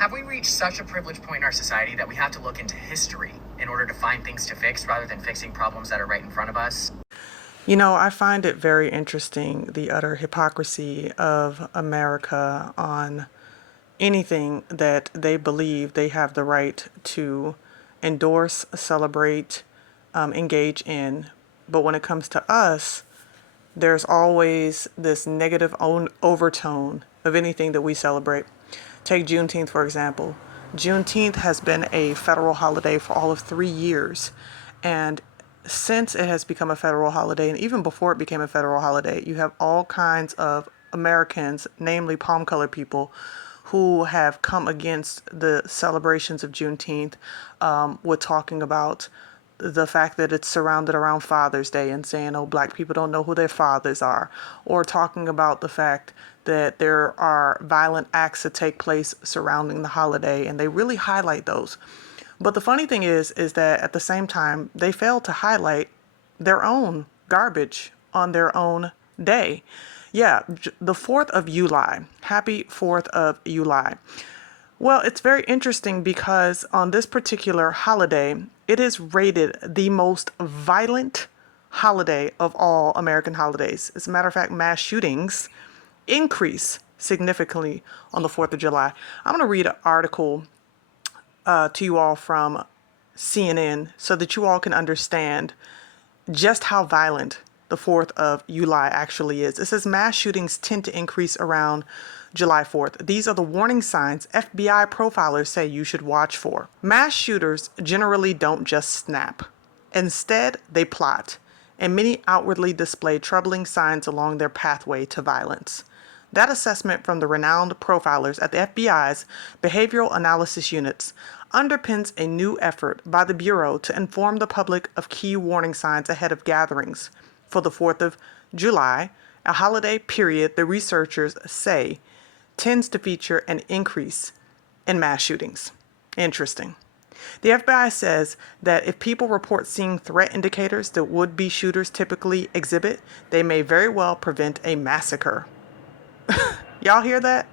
Have we reached such a privileged point in our society that we have to look into history in order to find things to fix rather than fixing problems that are right in front of us? You know, I find it very interesting, the utter hypocrisy of America on anything that they believe they have the right to endorse, celebrate, engage in. But when it comes to us, there's always this negative overtone of anything that we celebrate. Take Juneteenth, for example. Juneteenth has been a federal holiday for all of 3 years. And since it has become a federal holiday, and even before it became a federal holiday, you have all kinds of Americans, namely palm-colored people, who have come against the celebrations of Juneteenth with talking about the fact that it's surrounded around Father's Day and saying, oh, black people don't know who their fathers are, or talking about the fact that there are violent acts that take place surrounding the holiday, and they really highlight those. But the funny thing is that at the same time, they fail to highlight their own garbage on their own day. Yeah, the 4th of July. Happy 4th of July. Well, it's very interesting because on this particular holiday, it is rated the most violent holiday of all American holidays. As a matter of fact, mass shootings increase significantly on the 4th of July. I'm going to read an article to you all from CNN so that you all can understand just how violent the 4th of July actually is. It says mass shootings tend to increase around July 4th. These are the warning signs FBI profilers say you should watch for. Mass shooters generally don't just snap. Instead, they plot, and many outwardly display troubling signs along their pathway to violence. That assessment from the renowned profilers at the FBI's Behavioral Analysis Units underpins a new effort by the Bureau to inform the public of key warning signs ahead of gatherings for the 4th of July, a holiday period the researchers say tends to feature an increase in mass shootings. Interesting. The FBI says that if people report seeing threat indicators that would-be shooters typically exhibit, they may very well prevent a massacre. Y'all hear that?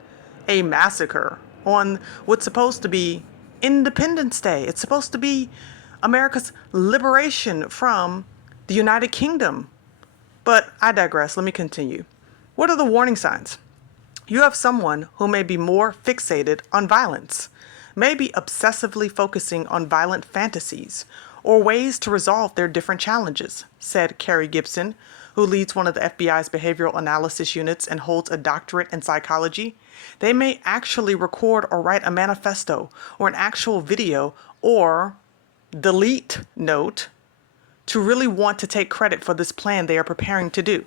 A massacre on what's supposed to be Independence Day. It's supposed to be America's liberation from the United Kingdom. But I digress. Let me continue. What are the warning signs? You have someone who may be more fixated on violence, may be obsessively focusing on violent fantasies or ways to resolve their different challenges, said Carrie Gibson, who leads one of the FBI's behavioral analysis units and holds a doctorate in psychology. They may actually record or write a manifesto or an actual video or delete note to really want to take credit for this plan they are preparing to do.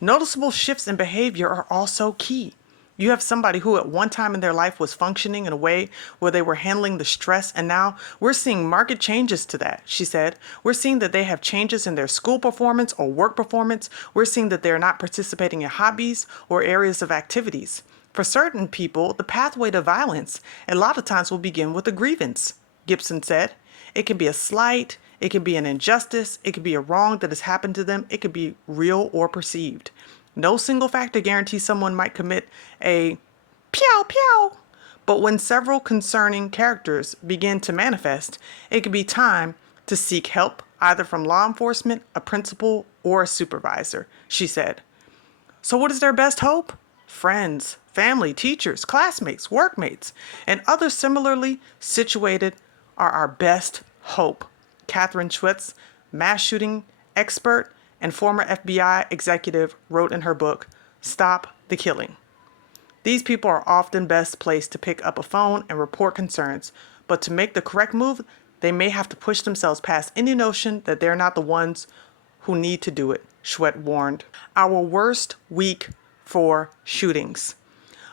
Noticeable shifts in behavior are also key. You have somebody who at one time in their life was functioning in a way where they were handling the stress, and now we're seeing marked changes to that, she said. We're seeing that they have changes in their school performance or work performance. We're seeing that they're not participating in hobbies or areas of activities. For certain people, the pathway to violence a lot of times will begin with a grievance, Gibson said. It can be a slight, it can be an injustice, it could be a wrong that has happened to them, it could be real or perceived. No single factor guarantees someone might commit a pew pew, but when several concerning characters begin to manifest, it could be time to seek help either from law enforcement, a principal, or a supervisor, she said. So what is their best hope? Friends, family, teachers, classmates, workmates, and others similarly situated are our best hope. Catherine Schwetz, mass shooting expert and former FBI executive, wrote in her book, Stop the Killing. These people are often best placed to pick up a phone and report concerns, but to make the correct move, they may have to push themselves past any notion that they're not the ones who need to do it, Schwett warned. Our worst week for shootings.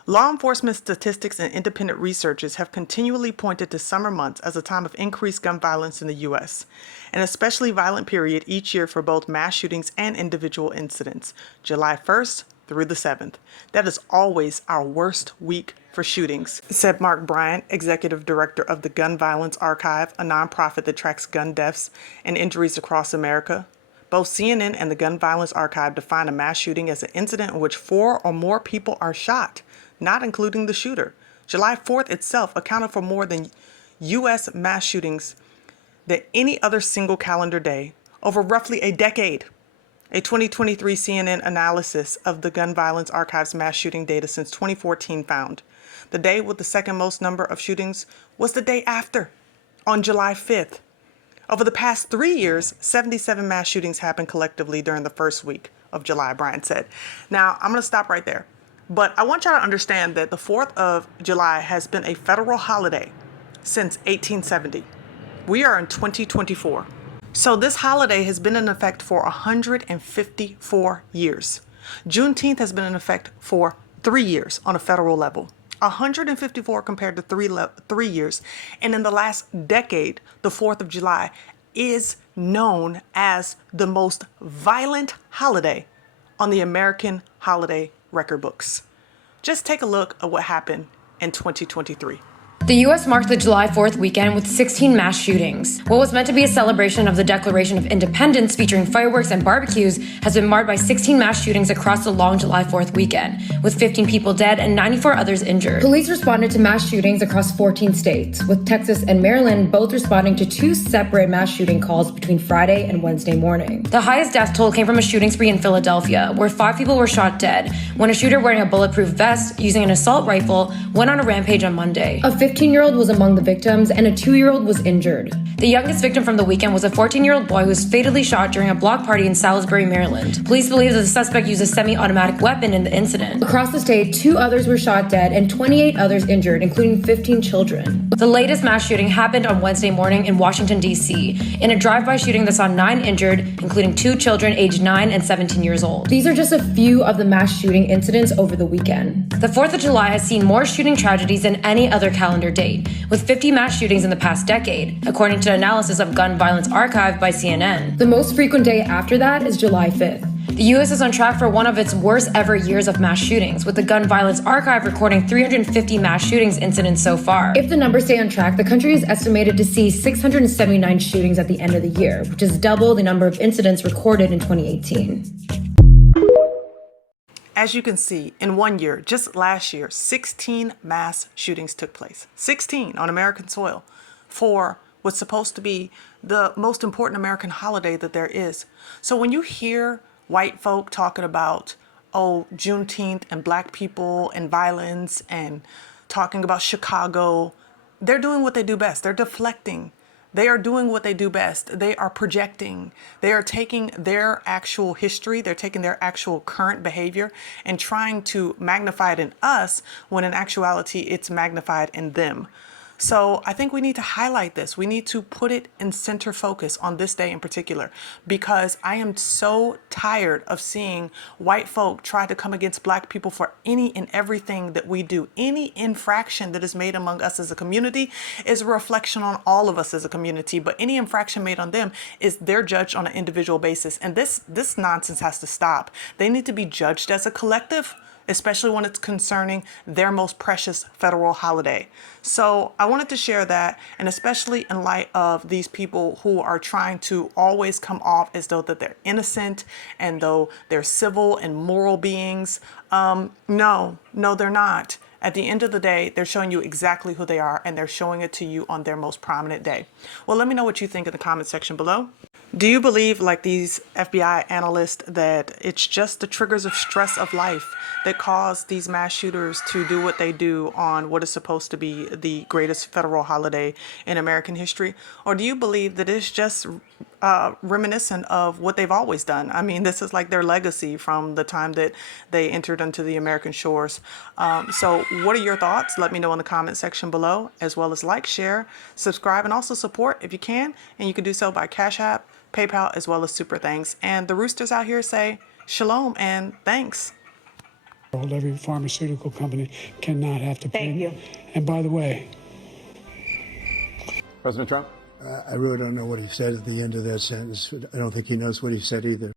Law enforcement statistics and independent researchers have continually pointed to summer months as a time of increased gun violence in the U.S., an especially violent period each year for both mass shootings and individual incidents, July 1st through the 7th. That is always our worst week for shootings, said Mark Bryant, executive director of the Gun Violence Archive, a nonprofit that tracks gun deaths and injuries across America. Both CNN and the Gun Violence Archive define a mass shooting as an incident in which 4 or more people are shot, not including the shooter. July 4th itself accounted for more than U.S. mass shootings than any other single calendar day over roughly a decade. A 2023 CNN analysis of the Gun Violence Archive's mass shooting data since 2014 found the day with the second most number of shootings was the day after, on July 5th. Over the past 3 years, 77 mass shootings happened collectively during the first week of July, Brian said. Now, I'm going to stop right there. But I want y'all to understand that the 4th of July has been a federal holiday since 1870. We are in 2024. So this holiday has been in effect for 154 years. Juneteenth has been in effect for 3 years on a federal level. 154 compared to 3 years. And in the last decade, the 4th of July is known as the most violent holiday on the American holiday record books. Just take a look at what happened in 2023. The U.S. marked the July 4th weekend with 16 mass shootings. What was meant to be a celebration of the Declaration of Independence featuring fireworks and barbecues has been marred by 16 mass shootings across the long July 4th weekend, with 15 people dead and 94 others injured. Police responded to mass shootings across 14 states, with Texas and Maryland both responding to 2 separate mass shooting calls between Friday and Wednesday morning. The highest death toll came from a shooting spree in Philadelphia, where 5 people were shot dead when a shooter wearing a bulletproof vest using an assault rifle went on a rampage on Monday. A 15-year-old was among the victims, and a 2-year-old was injured. The youngest victim from the weekend was a 14-year-old boy who was fatally shot during a block party in Salisbury, Maryland. Police believe that the suspect used a semi-automatic weapon in the incident. Across the state, 2 others were shot dead and 28 others injured, including 15 children. The latest mass shooting happened on Wednesday morning in Washington, D.C., in a drive-by shooting that saw 9 injured, including 2 children aged 9 and 17 years old. These are just a few of the mass shooting incidents over the weekend. The 4th of July has seen more shooting tragedies than any other calendar date, with 50 mass shootings in the past decade, according to analysis of Gun Violence Archive by CNN. The most frequent day after that is July 5th. The U.S. is on track for one of its worst ever years of mass shootings, with the Gun Violence Archive recording 350 mass shootings incidents so far. If the numbers stay on track, the country is estimated to see 679 shootings at the end of the year, which is double the number of incidents recorded in 2018. As you can see, in 1 year, just last year, 16 mass shootings took place. 16 on American soil for what's supposed to be the most important American holiday that there is. So when you hear white folk talking about, oh, Juneteenth and black people and violence and talking about Chicago, they're doing what they do best. They're deflecting. They are doing what they do best. They are projecting. They are taking their actual history, they're taking their actual current behavior and trying to magnify it in us when in actuality it's magnified in them. So I think we need to highlight this. We need to put it in center focus on this day in particular, because I am so tired of seeing white folk try to come against black people for any and everything that we do. Any infraction that is made among us as a community is a reflection on all of us as a community, but any infraction made on them is they're judged on an individual basis. And this nonsense has to stop. They need to be judged as a collective, especially when it's concerning their most precious federal holiday. So I wanted to share that, and especially in light of these people who are trying to always come off as though that they're innocent and though they're civil and moral beings. No, they're not. At the end of the day, they're showing you exactly who they are, and they're showing it to you on their most prominent day. Well, let me know what you think in the comment section below. Do you believe, like these FBI analysts, that it's just the triggers of stress of life that cause these mass shooters to do what they do on what is supposed to be the greatest federal holiday in American history? Or do you believe that it's just reminiscent of what they've always done? I mean, this is like their legacy from the time that they entered into the American shores. So what are your thoughts? Let me know in the comment section below, as well as like, share, subscribe, and also support if you can. And you can do so by CashApp, PayPal, as well as Super Thanks. And the roosters out here say shalom and thanks. Every pharmaceutical company cannot have to pay. Thank you. And by the way, President Trump? I really don't know what he said at the end of that sentence. I don't think he knows what he said either.